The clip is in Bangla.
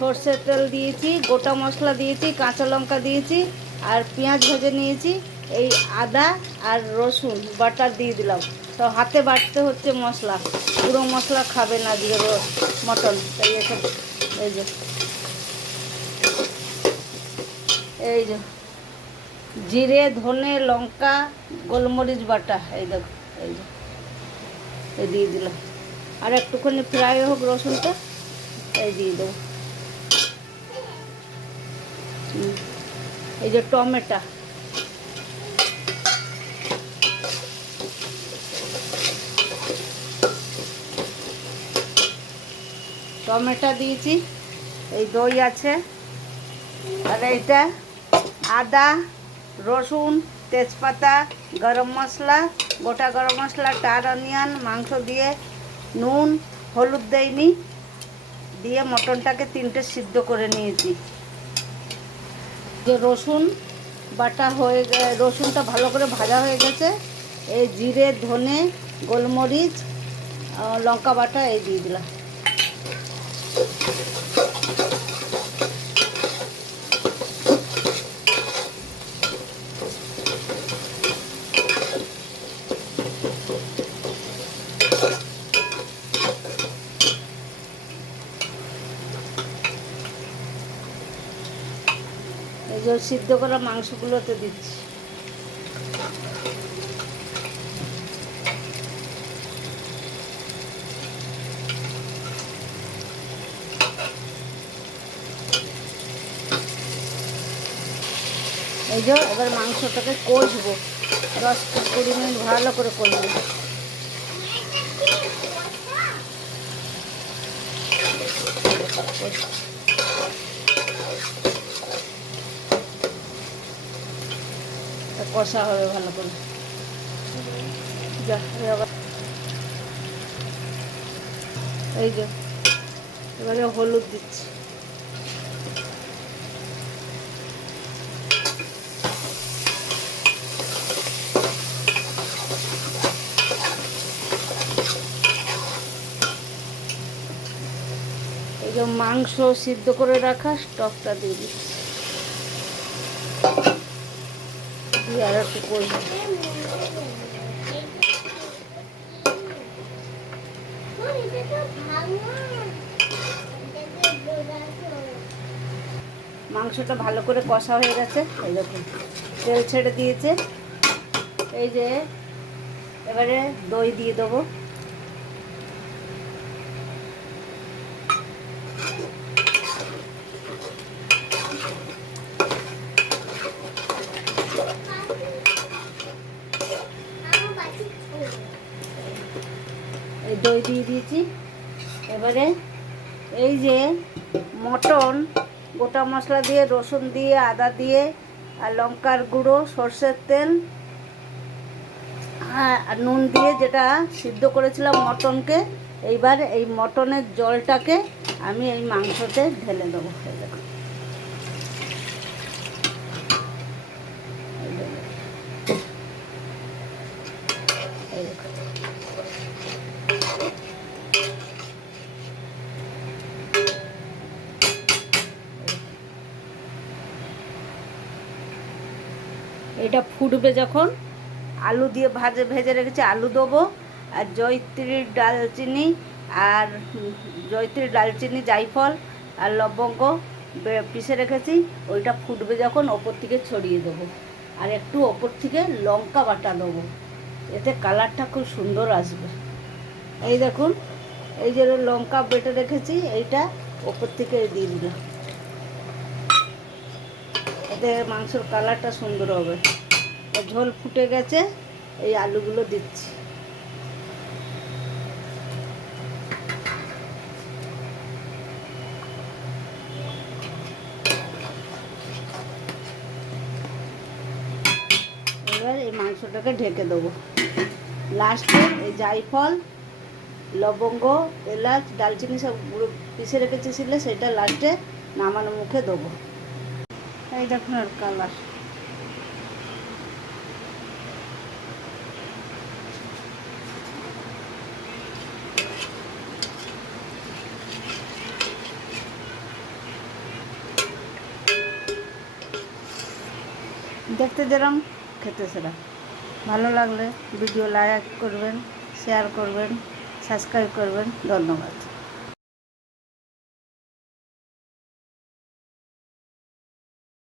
সর্ষের তেল দিয়েছি, গোটা মশলা দিয়েছি, কাঁচা লঙ্কা দিয়েছি আর পেঁয়াজ ভেজে নিয়েছি। এই আদা আর রসুন বাটা দিয়ে দিলাম। তো হাতে বাটতে হচ্ছে মশলা, পুরো মশলা খাবে না দিয়ে মটন। তাই এসব এই যে এই যে জিরে, ধনে, লঙ্কা, গোলমরিচ বাটা, এই দেখো এই যে এই দিয়ে দিলাম। আর একটুখানি ফ্রাই হোক রসুনটা, এই দিয়ে দেবো। এই যে টমেটো, টমেটো দিয়েছি। এই দই আছে, আর এইটা আদা, রসুন, তেজপাতা, গরম মশলা, গোটা গরম মশলা, টার অনিয়ন, মাংস দিয়ে নুন হলুদ দেয়নি, দিয়ে মটনটাকে 3টে সিদ্ধ করে নিয়েছি। যে রসুন বাটা হয়ে রসুনটা ভালো করে ভাজা হয়ে গেছে। এই জিরে, ধনে, গোলমরিচ, লঙ্কা বাটা এই দিয়ে দিলাম। এই যে সিদ্ধ করা মাংসগুলোতে দিচ্ছি। এই যে এবার মাংসটাকে কষবো, 10-20 মিনিট ভালো করে কষবো। কষা হবে ভালো করে। এই যে এবারে হলুদ দিচ্ছি। এই যে মাংস সিদ্ধ করে রাখা স্টকটা দিয়ে দিচ্ছি, দিয়ে আর একটু কষবো। মাংসটা ভালো করে কষা হয়ে গেছে, এই দেখুন তেল ছেড়ে দিয়েছে। এই যে এবারে দই দিয়ে দেবো। এই দই দিয়ে দিয়েছি। এবারে এই যে মটন গোটা মশলা দিয়ে, রসুন দিয়ে, আদা দিয়ে আর লঙ্কার গুঁড়ো, সর্ষের তেল আর নুন দিয়ে যেটা সিদ্ধ করেছিলাম মটনকে, এইবার এই মটনের জলটাকে আমি এই মাংসতে ঢেলে দেবো। এটা ফুটবে যখন, আলু দিয়ে ভেজে রেখেছি, আলু দেবো। আর জয়িত্রীর ডালচিনি, জায়ফল আর লবঙ্গ পিষে রেখেছি, ওইটা ফুটবে যখন ওপর থেকে ছড়িয়ে দেবো। আর একটু ওপর থেকে লঙ্কা বাটা দেবো, এতে কালারটা খুব সুন্দর আসবে। এই দেখুন এই যে লঙ্কা বেটে রেখেছি, এইটা ওপর থেকে দিয়ে দিলাম, এতে মাংসের কালারটা সুন্দর হবে। ঝোল ফুটে গেছে, এই আলুগুলো দিচ্ছি। এবার এই মাংসটাকে ঢেকে দেবো। লাস্টে এই জায়ফল, লবঙ্গ, এলাচ, দালচিনি সব পিষে রেখেছিলাম, সেটা লাস্টে নামানোর মুখে দেবো। এই দেখুন আর কালার। দেখতে যেরম খেতে সেরম। ভালো লাগলে ভিডিও লাইক করবেন, শেয়ার করবেন, সাবস্ক্রাইব করবেন। ধন্যবাদ।